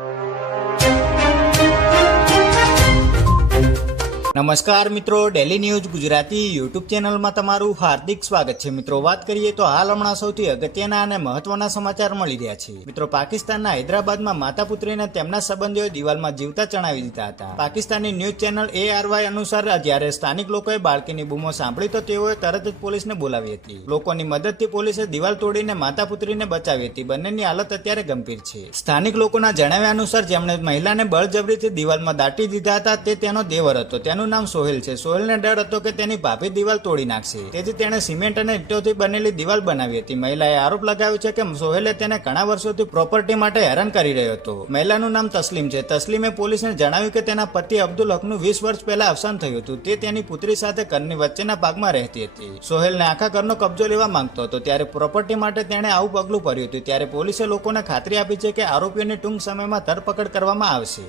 you. નમસ્કાર મિત્રો daily news Gujarati YouTube ચેનલમાં તમારું હાર્દિક સ્વાગત છે. મિત્રો, વાત કરીએ તો હાલ હમણાં સૌથી અગત્યના અને મહત્વના સમાચાર મળી રહ્યા છે. મિત્રો, પાકિસ્તાનના હૈદરાબાદમાં માતા પુત્રીને તેમના સંબંધીઓએ દિવાલમાં જીવતા ચણાવી દીધા હતા. પાકિસ્તાની ન્યૂઝ ચેનલ એઆરવાય અનુસાર, જ્યારે સ્થાનિક લોકોએ બાળકીની બૂમો સાંભળી, તો તેઓએ તરત જ પોલીસને બોલાવી હતી. લોકોની મદદથી પોલીસે દિવાલ તોડીને માતા પુત્રીને બચાવી હતી. બંનેની હાલત અત્યારે ગંભીર છે. સ્થાનિક લોકોના જણાવ્યા અનુસાર, જેમણે મહિલાને બળજબરીથી દિવાલમાં દાટી દીધા હતા, તે તેનો દેવર હતો. તેનું નામ સોહેલ છે. સોહેલને ડર હતો કે તેની ભાભી દિવાલ તોડી નાખશે. તેથી તેણે સિમેન્ટ અને ઈંટોથી બનેલી દિવાલ બનાવી હતી. મહિલાએ આરોપ લગાવ્યો છે કે સોહેલે તેને ઘણા વર્ષોથી પ્રોપર્ટી માટે હેરાન કરી રહ્યો હતો. મહિલાનું નામ તસ્લીમ છે. તસ્લીમે પોલીસને જણાવ્યું કે તેના પતિ અબ્દુલ હકનું વીસ વર્ષ પહેલા અવસાન થયું હતું. તે તેની પુત્રી સાથે ઘરની વચ્ચેના ભાગમાં રહેતી હતી. સોહેલને આખા ઘરનો કબજો લેવા માંગતો હતો. ત્યારે પ્રોપર્ટી માટે તેણે આવું પગલું ભર્યું હતું. ત્યારે પોલીસે લોકોને ખાતરી આપી છે કે આરોપીઓની ટૂંક સમયમાં ધરપકડ કરવામાં આવશે.